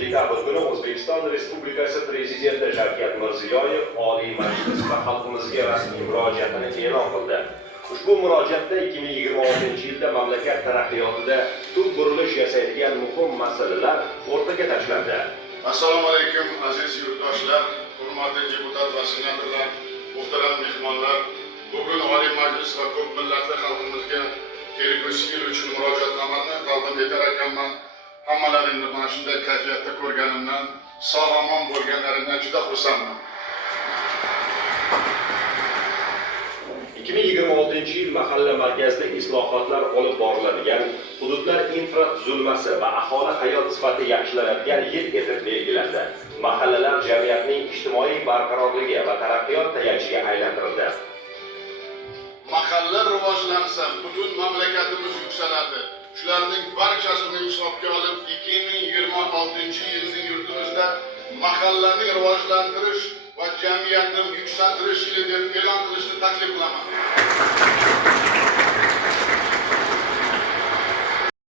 dekabr kuni O'zbekiston Respublikasi Prezidenti Shavkat Mirziyoyev Oliy Majlis va xalqimizga rasmiy murojaatini e'lon qildi. Ushbu murojaatda 2026-yilda mamlakat taraqqiyotida tub burilish yasaydigan muhim masalalar o'rtaga tashlandi. Assalomu alaykum aziz yurtdoshlar, hurmatli deputat va senatorlar, muhtaram mehmonlar. Bugun Oliy Majlis va ko'p millatli xalqimizga kelgusi yil uchun murojaatnomani taqdim etar ekanman. Hammalaringni mana shunday kayfiyatda ko'rganimdan, sog'-omon bo'lganlaringdan juda xursandman. 2026-yil mahalla markazida islohotlar olib boriladigan, hududlar infratuzilmasi va aholi hayot sifati yaxshilanadigan yil etib belgilandi. Mahallalar jamiyatning ijtimoiy barqarorligi va taraqqiyot tayanchiga aylantirildi. Mahalla rivojlansa, butun mamlakatimiz yuksaladi. Shularning barchasini hisobga olib, 2026-yilning yurtimizda mahallani rivojlantirish va jamiyatni yuksaltirish yili deb e'lon qilishni taklif qilaman.